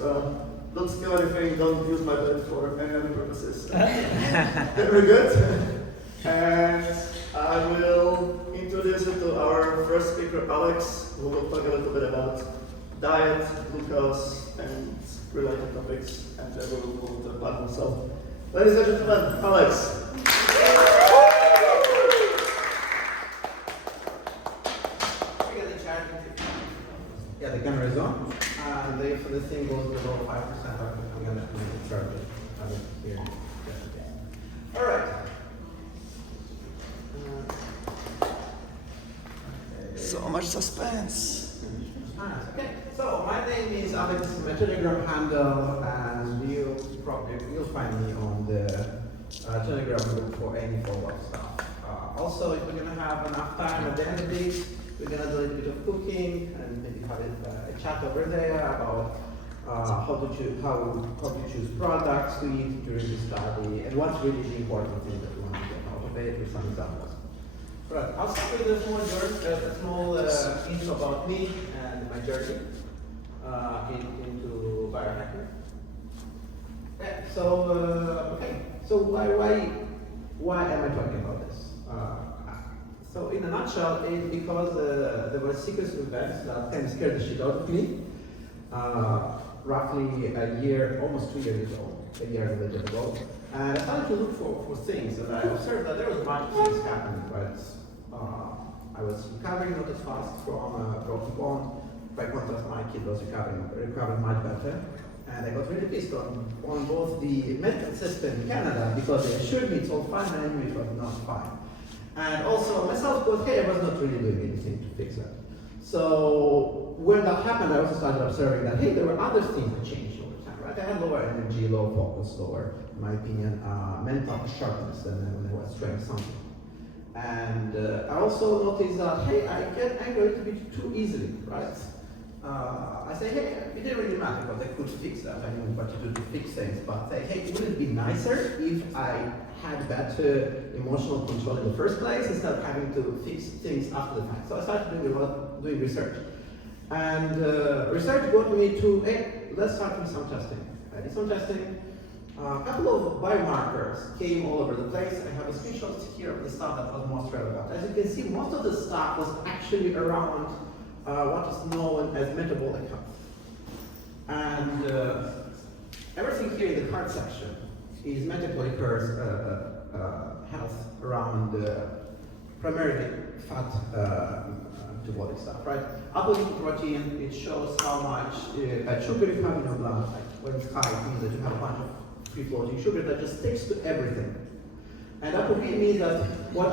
Don't steal anything, don't use my bed for any other purposes. Very good. And I will introduce you to our first speaker, Alex, who will talk a little bit about diet, glucose, and related topics, and then we will move to the platform. So, ladies and gentlemen, Alex. Yeah, the camera is on. If the thing goes below 5%, I'm going to charge it. Here. All right. So much suspense. Okay. So my name is Alex. My Telegram handle, and you'll find me on the Telegram group for any follow-up stuff. Also, if we're going to have enough time at the end of this, we're going to do a little bit of cooking and maybe have a chat over there about how to choose products to eat during the study and what's really the important thing that we want to get out of it with some examples. Right, I'll start with a small intro about me and my journey into biohacking. Okay, so why am I talking about this? So in a nutshell, it's because there were sequence of events that kind of scared the shit out of me. Roughly almost 2 years ago, a year and a little bit ago. And I started to look for things, and I observed that there was a bunch of things happening, right? I was recovering not as fast from a broken bone. By contrast, my kid was recovering much better. And I got really pissed on both the medical system in Canada because they assured me it's all fine, and I knew it was not fine. And also myself, because hey, I was not really doing anything to fix that. So when that happened, I also started observing that hey, there were other things that changed over time, right? I had lower energy, low focus, lower, in my opinion, mental sharpness than when I was trying something. And I also noticed that hey, I get angry a little bit too easily, right? I say, hey, it didn't really matter because I could fix that. I knew what to do to fix things, but I say, hey, wouldn't it be nicer if I had better emotional control in the first place instead of having to fix things after the fact? So I started doing research. And research got me to, hey, let's start with some testing. I did some testing. A couple of biomarkers came all over the place. I have a screenshot here of the stuff that was most relevant. As you can see, most of the stuff was actually around what is known as metabolic health. And everything here in the card section is metabolic health around primarily fat metabolic stuff, right? Apolipoprotein, it shows how much sugar you have in your blood. Like when it's high, it means that you have a bunch of free-floating sugar that just sticks to everything. And ApoB means that what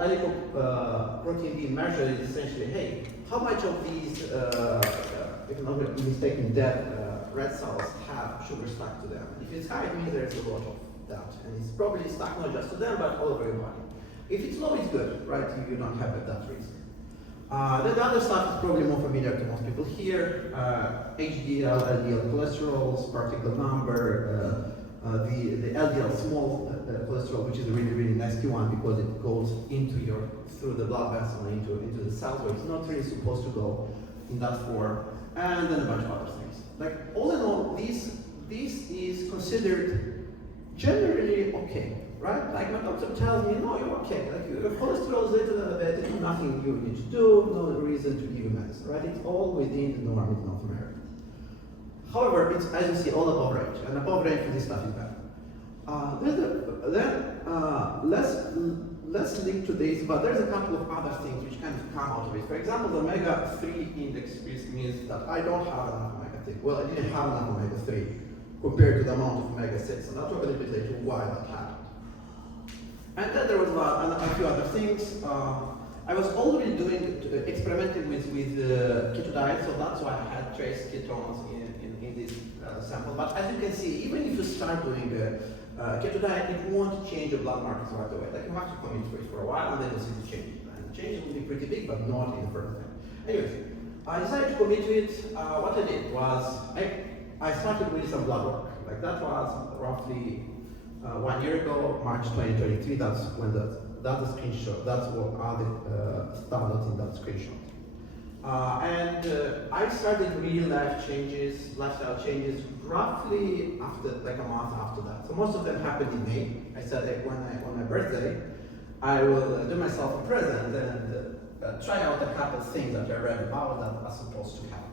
alipoprotein being measured is essentially, hey, how much of these, if I'm not mistaken, dead red cells have sugar stuck to them? If it's high, it means there's a lot of that. And it's probably stuck not just to them, but all over your body. If it's low, it's good, right? You don't have that risk. Then the other stuff is probably more familiar to most people here. HDL, LDL cholesterol, particle number, the LDL small cholesterol, which is a really, really nasty one because it goes through the blood vessel into the cells where it's not really supposed to go in that form, and then a bunch of other things. Like all in all, this is considered generally okay, right? Like my doctor tells me, no, you're okay. Like your cholesterol is little bit, there's nothing you need to do, no reason to give you medicine, right? It's all within the norm in North America. However, it's, as you see, all above range, and above range for this stuff is bad. Less linked to this, but there's a couple of other things which kind of come out of it. For example, the omega-3 index means that I don't have enough omega-3. Well, I didn't have enough omega-3 compared to the amount of omega-6, and I'll talk a little bit later why that happened. And then there was a few other things. I was already experimenting with keto diet, so that's why I had trace ketones in this sample. But as you can see, even if you start doing keto diet, it won't change your blood markers right away. Like you have to commit to it for a while, and then you'll see the change. And the change will be pretty big, but not in the first time. Anyways, I decided to commit to it. What I did was I started with some blood work. Like that was roughly 1 year ago, March 2023. That's when that's the screenshot. That's what are the stuff that's in that screenshot. I started real lifestyle changes, roughly after like a month after that. So most of them happened in May. I said that on my birthday, I will do myself a present and try out a couple things that I read about that are supposed to help.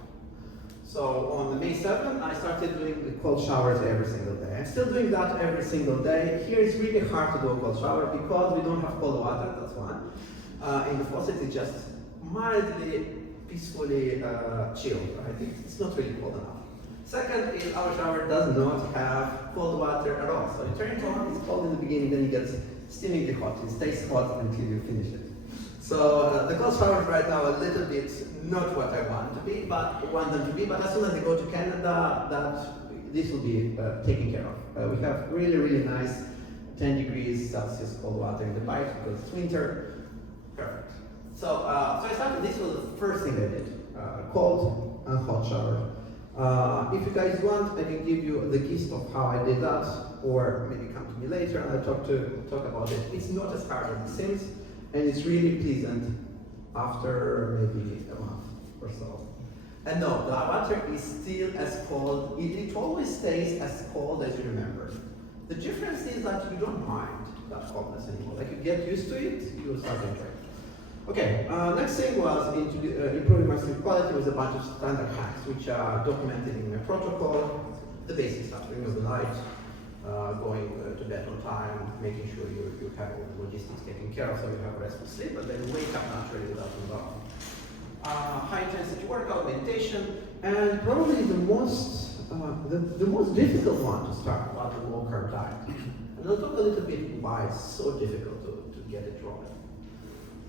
So on the May 7th, I started doing the cold showers every single day. I'm still doing that every single day. Here it's really hard to do a cold shower because we don't have cold water, that's one. In the faucet it's just mildly, peacefully chilled, right? It's not really cold enough. Second is our shower does not have cold water at all. So you turn it on, it's cold in the beginning, then it gets steamingly hot. It stays hot until you finish it. So the cold showers right now are a little bit not what I want them to be, but as soon as I go to Canada, this will be taken care of. We have really, really nice 10 degrees Celsius cold water in the bike because it's winter. Perfect. So I started, this was the first thing I did, cold and hot shower. If you guys want, I can give you the gist of how I did that, or maybe come to me later and I'll talk about it. It's not as hard as it seems, and it's really pleasant after maybe a month or so. And no, the water is still as cold, it always stays as cold as you remember. The difference is that you don't mind that coldness anymore. Like you get used to it, you start enjoying it. Okay, next thing was improving my sleep quality with a bunch of standard hacks which are documented in my protocol. The basic stuff, remove the light, going to bed on time, making sure you have all the logistics taken care of so you have restful sleep, and then wake up naturally without alarm. High intensity workout, meditation, and probably the most difficult one to start was the low carb diet. And I'll talk a little bit why it's so difficult to get it wrong.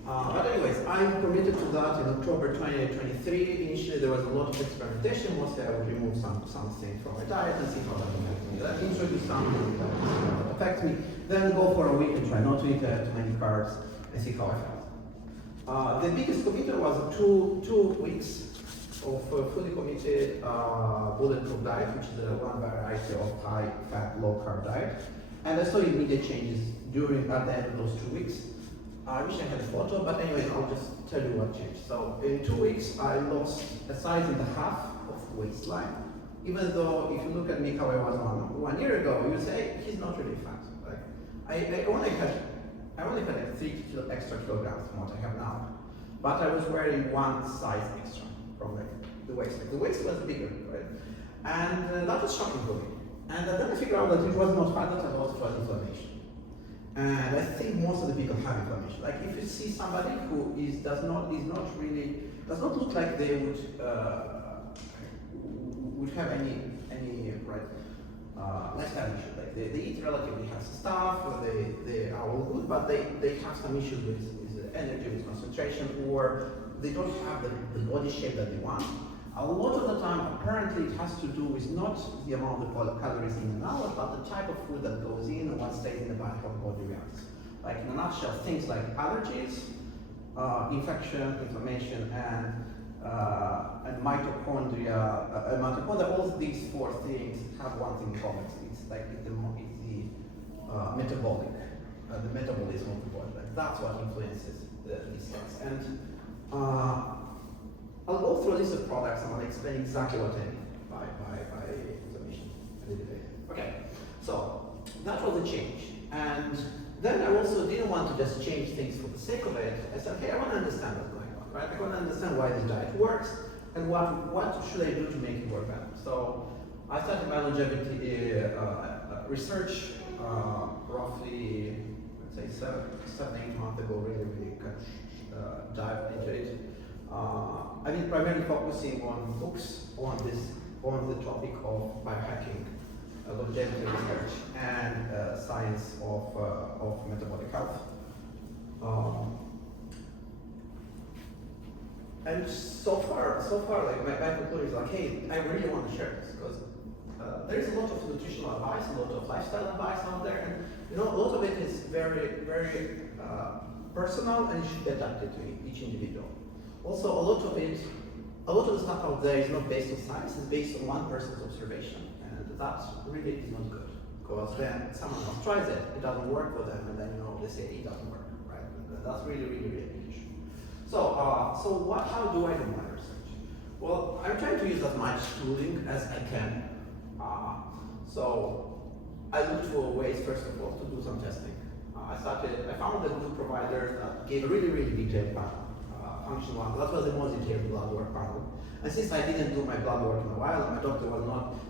But anyways, I committed to that in October 2023. Initially there was a lot of experimentation. Mostly I would remove something from my diet and see how that affects me. Then introduce something that affects me. Then go for a week and try not to eat too many carbs and see how I felt. The biggest commitment was two weeks of fully committed Bulletproof diet, which is one variety of high fat, low carb diet. And I saw immediate changes at the end of those 2 weeks. I wish I had a photo, but anyways, I'll just tell you what changed. So in 2 weeks, I lost a size and a half of waistline. Even though if you look at me how I was 1 year ago, you would say he's not really fat. Like I only had like 3 extra kilograms from what I have now, but I was wearing one size extra from the waist. Like the waist was bigger, right? And that was shocking for me. And then I figured out that it was not fat, that it was inflammation. And I think most of the people have inflammation. Like if you see somebody who does not look like they would have any lifestyle issue. Like they eat relatively healthy stuff, or they are all good, but they have some issues with energy, with concentration, or they don't have the body shape that they want. A lot of the time, apparently, it has to do with not the amount of calories in and out, but the type of food that goes in and what stays in the body, how the body reacts. Like in a nutshell, things like allergies, infection, inflammation, and mitochondria. All these 4 things have one thing in common. It's like the metabolic, the metabolism of the body. Like that's what influences these things. And I'll go through a list of products and I'll explain exactly what I mean by inflammation a little bit. Okay, so that was a change. And then I also didn't want to just change things for the sake of it. I said, okay, I want to understand what's going on, right? I want to understand why this diet works and what should I do to make it work better. So I started my longevity research roughly, let's say 7-8 months ago, really dived into it. I've been primarily focusing on books on the topic of biohacking, longevity research, and science of metabolic health. And so far, like my conclusion is like, hey, I really want to share this because there's a lot of nutritional advice, a lot of lifestyle advice out there, and a lot of it is very, very personal, and it should be adapted to each individual. Also, a lot of the stuff out there is not based on science, it's based on one person's observation. And that really is not good. Because when someone else tries it, it doesn't work for them, and then they say it doesn't work, right? And that's really, really, really big issue. How do I do my research? Well, I'm trying to use as much tooling as I can. So I looked for ways, first of all, to do some testing. I found a good provider that gave a really, really detailed panel, function one. That was the most detailed blood work panel. And since I didn't do my blood work in a while, my doctor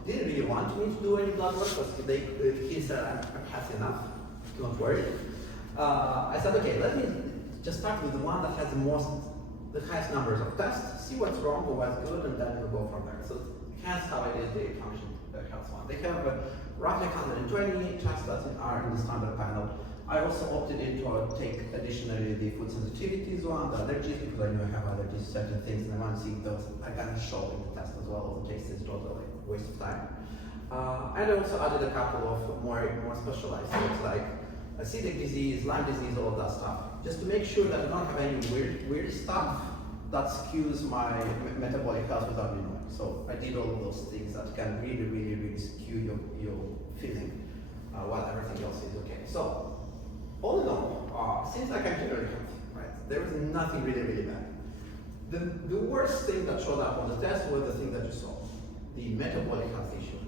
didn't really want me to do any blood work, because he said I'm happy enough, don't worry. I said, okay, let me just start with the one that has the highest numbers of tests, see what's wrong or what's good, and then we'll go from there. So that's how I did the function health one. They have roughly 120 tests that are in the standard panel. I also opted in to take additionally the food sensitivities one, the allergies, because I knew I have allergies to certain things, and I want to see those I can show in the test as well. The taste is totally a waste of time. And I also added a couple of more specialized things like celiac disease, Lyme disease, all of that stuff, just to make sure that I don't have any weird stuff that skews my metabolic health without me knowing. So I did all of those things that can really skew your feeling while everything else is okay. So all in all, seems like I'm generally healthy, right? There is nothing really bad. The worst thing that showed up on the test was the thing that you saw, the metabolic health issue.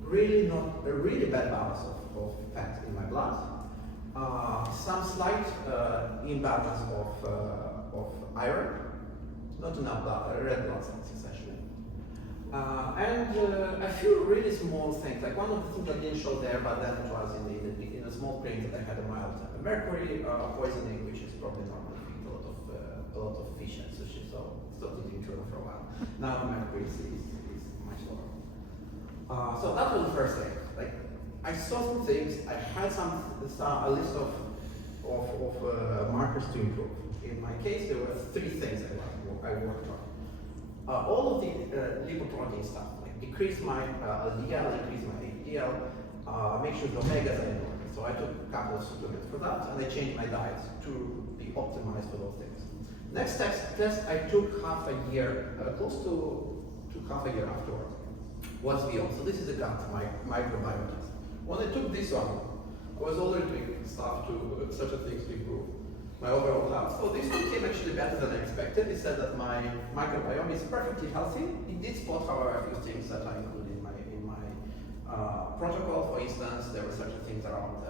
A really bad balance of fat in my blood, some slight imbalance of iron, not enough blood, red blood cells essentially. And a few really small things, like one of the things that didn't show there, but then it was in a small print that I had a mild mercury poisoning, which is probably normal. I eat a lot of fish and sushi, so stopped eating tuna for a while. Now mercury is much lower. So that was the first thing. Like, I saw some things. I had a list of markers to improve. In my case, there were 3 things I worked on. All of the lipoprotein stuff, like decrease my LDL, increase my HDL, make sure the omegas are in order. So I took a couple of supplements for that, and I changed my diet to be optimized for those things. Next test I took half a year, close to half a year afterwards, was Beyond. So this is a gut microbiome test. When I took this one, I was already doing stuff to such a things to improve my overall health. So this one came actually better than I expected. It said that my microbiome is perfectly healthy. It did spot, however, a few things that I included in my protocol. For instance, there were certain things around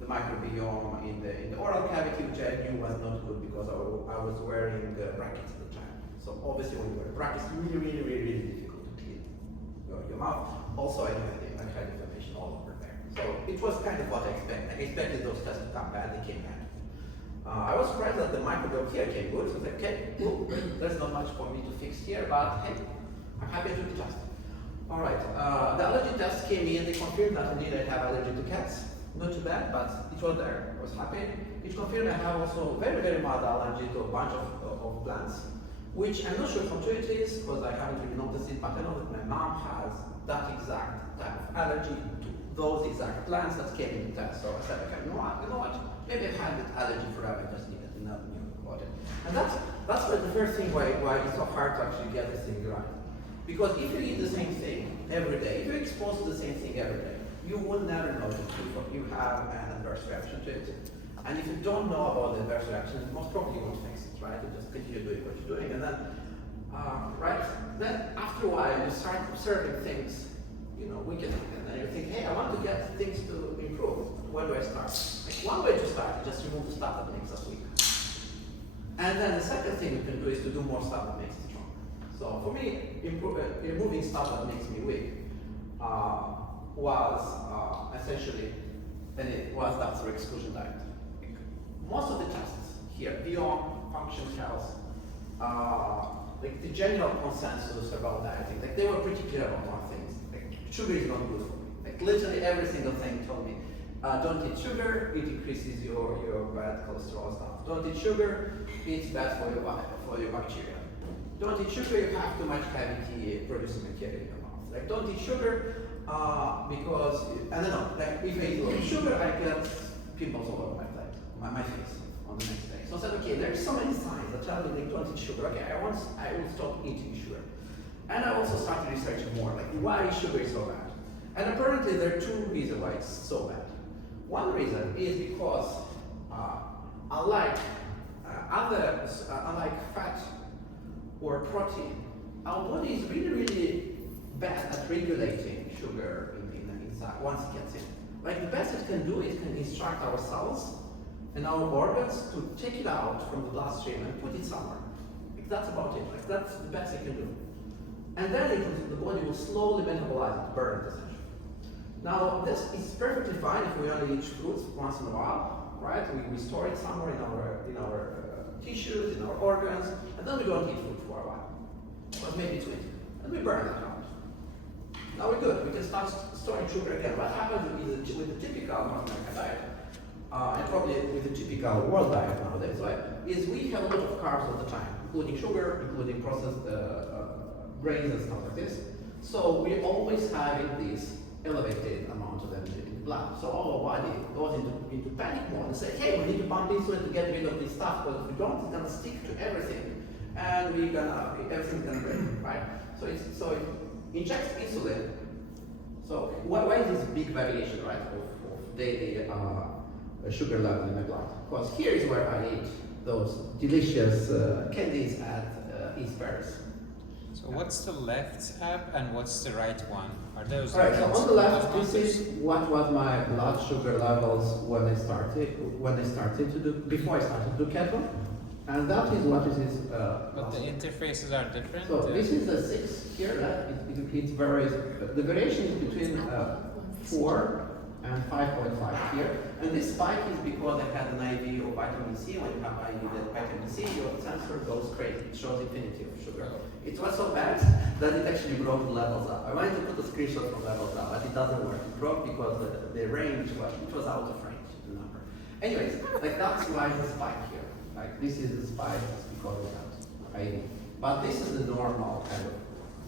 the microbiome in the oral cavity, which I knew was not good because I was wearing brackets at the time. So obviously, when you wear brackets, it's really difficult to clean your mouth. Also, I had inflammation all over there. So it was kind of what I expected. I expected those tests to come bad. They came bad. I was surprised that the microbiome here came good. So I was like, okay, cool. There's not much for me to fix here, but hey, I'm happy to do the test. All right, the allergy test came in. They confirmed that indeed I have allergy to cats. Not too bad, but it was there. I was happy. It confirmed I have also very mild allergy to a bunch of plants, which I'm not sure how true it is because I haven't really noticed it, but I know that my mom has that exact type of allergy to those exact plants that came in the test. So I said, okay, you know what? Maybe I've had that allergy forever. I just needed to know about it. And that's the first thing why it's so hard to actually get this thing right. Because if you eat the same thing every day, if you're exposed to the same thing every day, you will never know if you have an adverse reaction to it. And if you don't know about the adverse reaction, most probably you won't fix it, right? You just continue doing what you're doing, and then, then after a while you start observing things, weakening, and then you think, hey, I want to get things to improve. Where do I start? Like one way to start is just remove the stuff that makes us weak. And then the second thing you can do is to do more stuff that makes us strong. So for me, removing stuff that makes me weak was essentially, and it was that through exclusion diet. Most of the tests here, beyond function health, like the general consensus about dieting, like they were pretty clear about one thing. Like sugar is not good for me. Like literally every single thing told me, don't eat sugar, it increases your bad cholesterol stuff. Don't eat sugar, it's bad for your bacteria. Don't eat sugar, you have too much cavity producing material in your mouth. Like don't eat sugar because, I don't know, like if I eat a lot of sugar, I get pimples all over my plate, my face on the next day. So I said, okay, there's so many signs that tell me like don't eat sugar. Okay, I will stop eating sugar. And I also started researching more, like why sugar is so bad. And apparently there are 2 reasons why it's so bad. One reason is because unlike unlike fat or protein, our body is really, really bad at regulating sugar inside once it gets in. Like the best it can do, it can instruct our cells and our organs to take it out from the bloodstream and put it somewhere. Like that's about it. Like that's the best it can do. And then the body will slowly metabolize it, burn it essentially. Now this is perfectly fine if we only eat fruits once in a while, right? We store it somewhere in our tissues, in our organs, and then we don't eat fruit for a while. But maybe it's winter, and we burn that out. Now we're good. We can start storing sugar again. What happens with the typical North American diet, and probably with the typical world diet nowadays, right, is we have a lot of carbs all the time, including sugar, including processed grains and stuff like this. So we're always having this elevated amount of them in the blood. So our body goes into panic mode and says, hey, we need to pump insulin to get rid of this stuff, because if we don't, it's gonna stick to everything, and everything's gonna break, right? So it injects insulin. So why is this big variation, right, of daily sugar level in my blood? Because here is where I eat those delicious candies at East Paris. So what's the left app and what's the right one? Are those right? So on the left, this responses? is what was my blood sugar levels when I started to do, before I started to do keto, and that is what it is. But the interfaces are different. So this is the 6 here. It varies. The variation is between 4 and 5.5 here. And this spike is because I had an IV of vitamin C. When you have IV vitamin C, your sensor goes crazy. It shows infinity of sugar. It was so bad that it actually broke the levels up. I wanted to put a screenshot from levels up, but it doesn't work. It broke because the range was out of range, the number. Anyways, like that's why the spike here. Like this is the spike because of that IV. But this is the normal kind of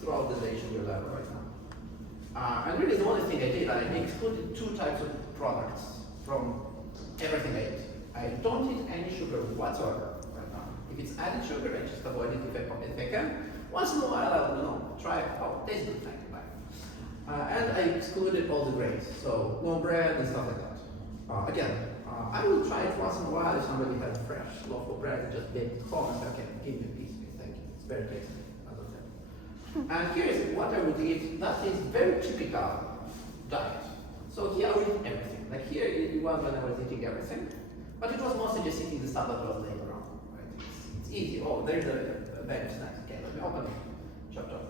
throughout the day sugar level right now. And really the only thing I did, I excluded 2 types of products from everything I eat. I don't eat any sugar whatsoever right now. If it's added sugar, I just avoid it if I can. Once in a while, I'll try it. Oh, tastes good, thank you, bye. And I excluded all the grains, so no bread and stuff like that. Again, I will try it once in a while if somebody has fresh local bread and just bake it at home and say, okay, give me a piece, please, thank you. It's very tasty, as I said. And here is what I would eat. That is very typical diet. So here I would eat everything. Like here it was when I was eating everything, but it was mostly just eating the stuff that was laying around. Right? It's easy. Oh, there's a bag of snacks. Okay, let me open it. Chop chop.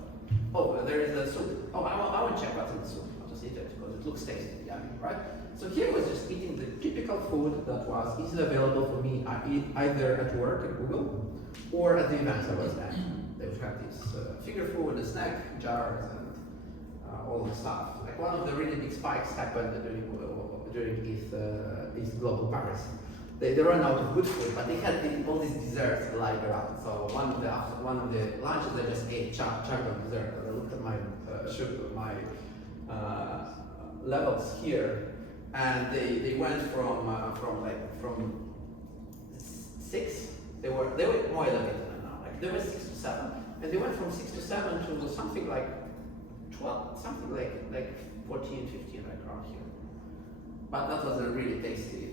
Oh, there is a soup. Oh, I want to check what's in the soup. I'll just eat it because it looks tasty. Yeah, right. So here was just eating the typical food that was easily available for me. I eat either at work at Google or at the events I was at. They would have this finger food, the snack jars, and all the stuff. Like one of the really big spikes happened during East Global Paris. They ran out of good food, but they had all these desserts lying around. So one of the lunches I just ate chugged on dessert. And I looked at my levels here, and they went from 6. They were more elevated than now. Like they were 6 to 7, and they went from 6 to 7 to something like 12, something like 14, 15, like around here. But that was a really tasty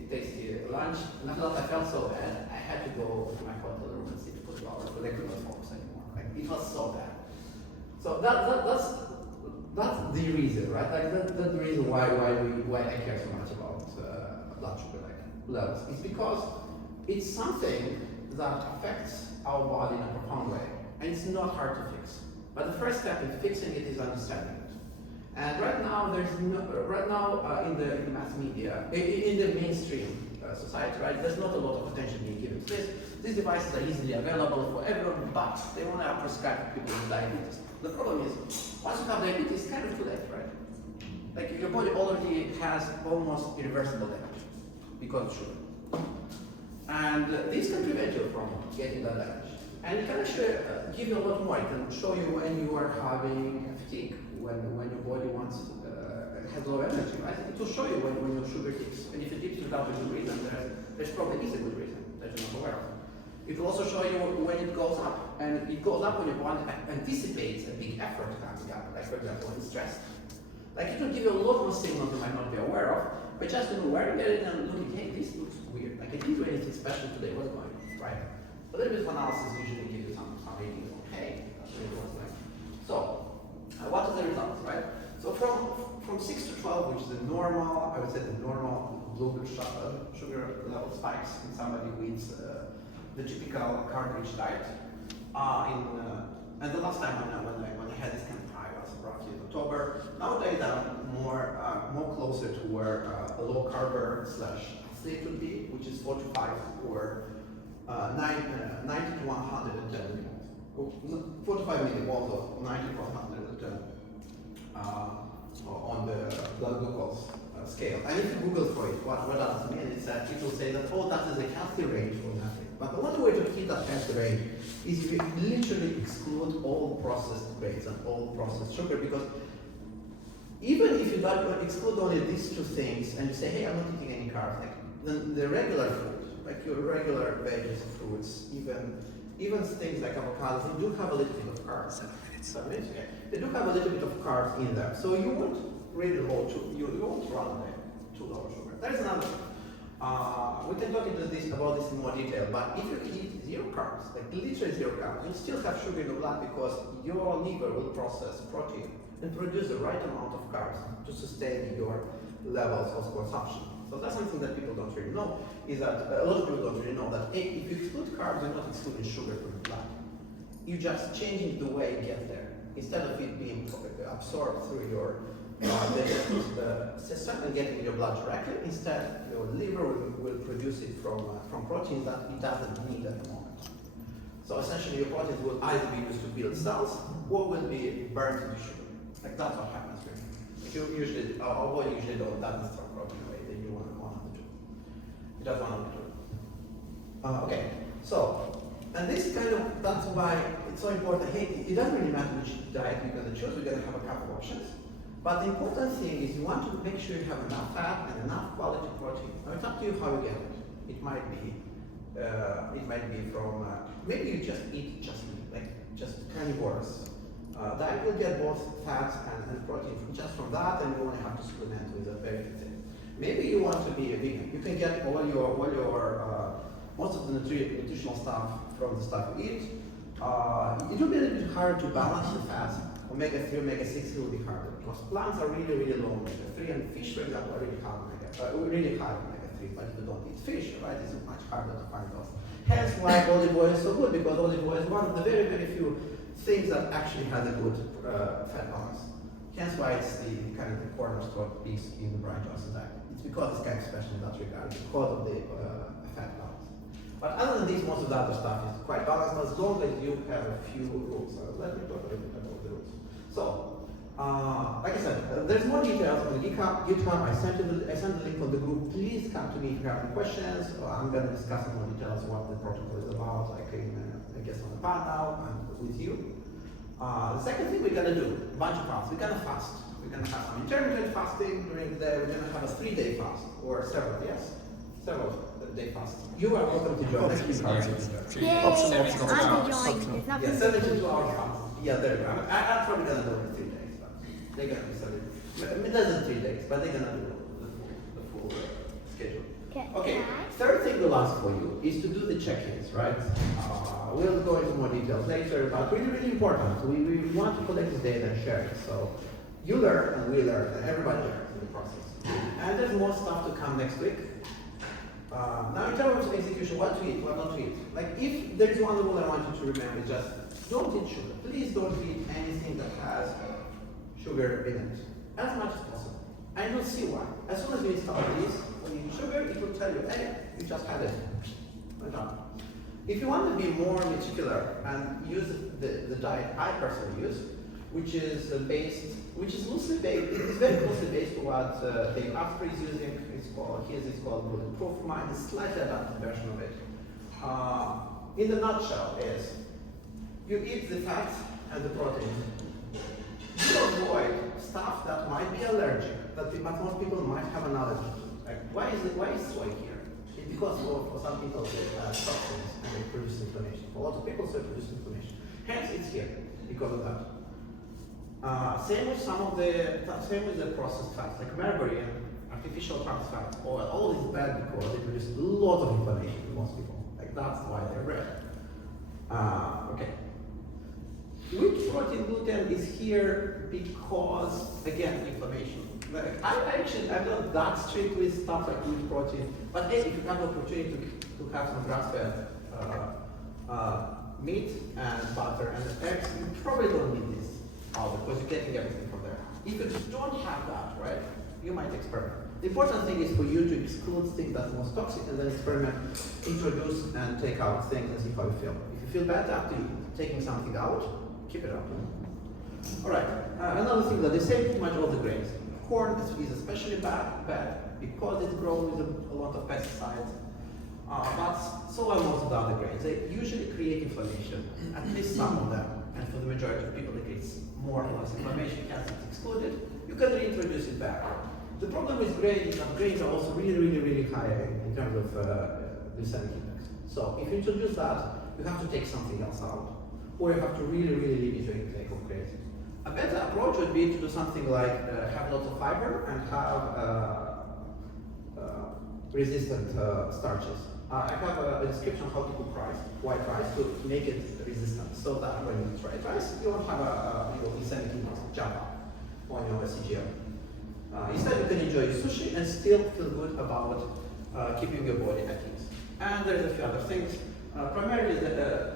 lunch. And I felt so bad. I had to go to my hotel room and sit for 2 hours, but I could not focus anymore. Like it was so bad. So that's the reason, right? Like that's the reason why I care so much about blood sugar levels. It's because it's something that affects our body in a profound way, and it's not hard to fix. But the first step in fixing it is understanding it. And right now, in the mass media, in the mainstream society, right, there's not a lot of attention being given to this. These devices are easily available for everyone, but they want to prescribe people with diabetes. The problem is, once you have diabetes, it's kind of too late, right? Like your body already has almost irreversible damage because of sugar. And this can prevent you from getting that damage. And it can actually give you a lot more. It can show you when you are having fatigue, when your body has low energy, right? It will show you when your sugar dips. And if it dips without a good reason, there's probably is a good reason that you're not aware of. It will also show you when it goes up. And it goes up when your body anticipates a big effort coming up, like for example, when it's stressed. Like it will give you a lot more signals you might not be aware of, but just wearing it and looking, hey, this looks weird. Like I didn't do anything special today, what's going on, right? A little bit of analysis usually gives you some ideas. Okay, that's what it looks like. So, what are the results, right? So from 6 to 12, which is the normal, I would say the normal blood sugar level spikes in somebody who eats the typical carb-rich diet. And the last time when I had this kind of high was roughly in October. Nowadays I'm more closer to where a low carber slash athlete would be, which is 4 to 5 or 90 to 110 millimoles. 4 to 5 millimoles of 90 to 110 on the blood glucose scale. And if you Google for it, what does it mean? It's that it will say that, oh, that is a healthy range for an athlete. But the only way to keep that healthy range is you literally exclude all processed grains and all processed sugar, because even if you don't exclude only these two things and you say, hey, I'm not eating any carbs, like the regular food, like your regular veggies, fruits, even things like avocados, they do have a little bit of carbs. Okay. They do have a little bit of carbs in them, so you won't really you won't run them too low sugar. There's another. We can talk about this in more detail, but if you eat zero carbs, like literally zero carbs, you still have sugar in the blood because your liver will process protein and produce the right amount of carbs to sustain your levels of consumption. So that's something that people don't really know, is that a lot of people don't really know that if you exclude carbs, you're not excluding sugar from the blood. You're just changing the way it gets there. Instead of it being absorbed through your digestive system and getting in your blood directly, instead your liver will produce it from proteins that it doesn't need at the moment. So essentially your proteins will either be used to build cells or will be burned into sugar. Like that's what happens really. Like you usually, our body usually doesn't store protein away, then you want one of the two. It does one of the two. Okay, so, and this is that's why it's so important. Hey, it doesn't really matter which diet you're going to choose, we're going to have a couple of options. But the important thing is you want to make sure you have enough fat and enough quality protein. Now it's up to you how you get it. It might be from, maybe you just eat just carnivorous. Diet will get both fats and protein just from that, and you only have to supplement with a very few things. Maybe you want to be a vegan. You can get all your most of the nutritional stuff from the stuff you eat. It will be a little bit hard to balance the fats. Omega-3, omega-6 will be harder because plants are really, really low omega-3, and fish, for example, are really high omega-3. But if you don't eat fish, right, it's much harder to find those. Hence why olive oil is so good, because olive oil is one of the very, very few things that actually has a good fat balance. Hence why it's the cornerstone piece in the Brian Johnson diet. It's because it's kind of special in that regard, because of the fat balance. But other than this, most of the other stuff is quite balanced, as long as you have a few rules. Let me talk a little bit about the rules. So, like I said, there's more details on the GitHub. I sent the link on the group. Please come to me if you have any questions. I'm going to discuss in more details what the protocol is about, like I guess on the panel and with you. The second thing we're going to do, a bunch of fasts. We're going to fast. We're going to have some intermittent fasting during the day. We're going to have a 3-day fast, or several day fast. You are welcome to join. Yay! I'm joining. There's nothing 72 hours fast. Yeah, there you go. I'm probably going to do it in 3 days, but they're going to be 7. It doesn't 3 days, but they're going to do the full schedule. Okay, third thing we'll ask for you is to do the check-ins, right? We'll go into more details later, but really, really important. We want to collect this data and share it. So you learn and we learn and everybody learns in the process. And there's more stuff to come next week. Now in terms of execution, what to eat, what not to eat. Like if there's one rule I want you to remember, just don't eat sugar. Please don't eat anything that has sugar in it, as much as possible. And you'll see why. As soon as you install this, when you eat sugar, it will tell you, hey, you just had it. If you want to be more particular and use the diet I personally use, which is loosely based, it is very closely based to what Dave Asprey is using. His is called Bulletproof. Mine is a slightly adapted version of it. In the nutshell is, you eat the fats and the protein. You avoid stuff that might be allergic, but most people might have an allergy to. Like, why is soy here? It's because for some people they have toxins and they produce inflammation. For a lot of people soy produces inflammation. Hence it's here because of that. Same with the processed fats, like margarine, artificial trans fats, oil. All is bad because they produce a lot of inflammation in most people. Like that's why they're rare. Okay. Wheat protein gluten is here because, again, inflammation. Like, I'm not that strict with stuff like wheat protein, but hey, if you have the opportunity to have some grass-fed meat and butter and eggs, you probably don't need this because you're getting everything from there. If you just don't have that, right, you might experiment. The important thing is for you to exclude things that's most toxic and then experiment, introduce and take out things and see how you feel. If you feel bad after taking something out, keep it up. All right, another thing that they say pretty much all the grains. Corn is especially bad because it's grown with a lot of pesticides. But so are most of the other grains. They usually create inflammation, at least some of them. And for the majority of people, it creates more or less inflammation. Cancer is excluded. You can reintroduce it back. The problem with grains is that grains are also really high in terms of glycemic index. So if you introduce that, you have to take something else out, or you have to really limit your intake of grains. A better approach would be to do something like have lots of fiber and have resistant starches. I have a description of how to cook white rice, to make it resistant, so that when you eat white rice, you won't have a glycemic index jump up on your CGM. Instead, you can enjoy sushi and still feel good about keeping your body at ease. And there's a few other things. Primarily,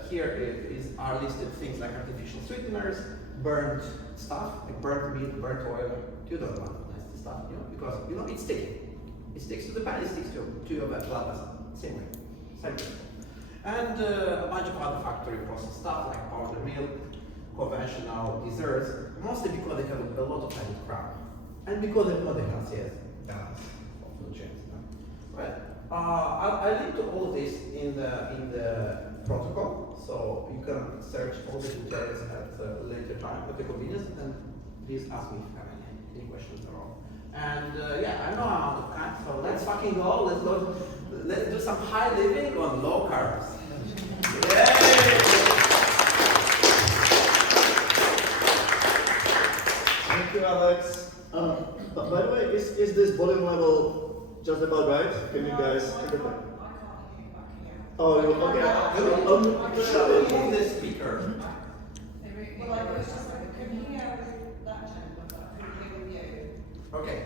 here are listed things like artificial sweeteners, burnt stuff, like burnt meat, burnt oil. You don't want nasty stuff, because it's sticky. It sticks to the pan, it sticks to your blood vessel. Same way. And a bunch of other factory processed stuff like powdered milk, conventional desserts, mostly because they have a lot of added crap. And because they're not the healthiest balance of nutrients. Right. I link to all of this in the protocol, so you can search all the details at a later time at your convenience, and please ask me if you have any questions at all. And I know I'm out of time, so let's fucking go. Let's do some high living on low carbs. Yay! Thank you, Alex. But by the way, is this volume level just about right? Can you guys? Oh, okay. Shall we move the speaker? Well, I was just like, can you hear that gentleman, but I couldn't hear you. Okay.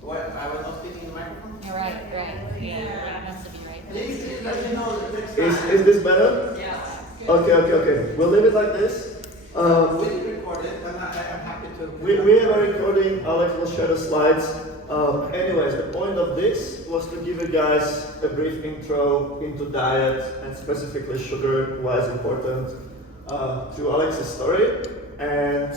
What? I was not speaking in the microphone? You're right. Yeah, that has to be right. Please let me know the next time. Is this better? Yes. Okay. We'll leave it like this. We did record it, and I'm happy to. We have a recording. Alex will share the slides. Anyways, the point of this was to give you guys a brief intro into diet and specifically sugar, why it's important, to Alex's story. And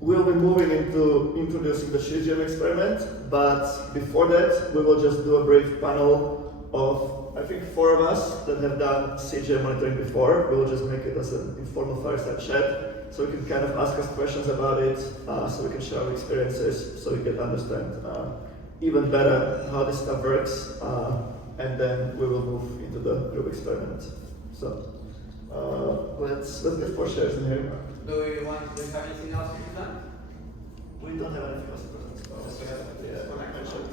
we'll be moving into introducing the CGM experiment. But before that, we will just do a brief panel of, I think, 4 of us that have done CGM monitoring before. We'll just make it as an informal fireside chat. So you can kind of ask us questions about it, so we can share our experiences, so you can understand even better how this stuff works, and then we will move into the group experiment. So let's get 4 shares in here. Do you have anything else to present? We don't have anything else to present. So, yeah, I should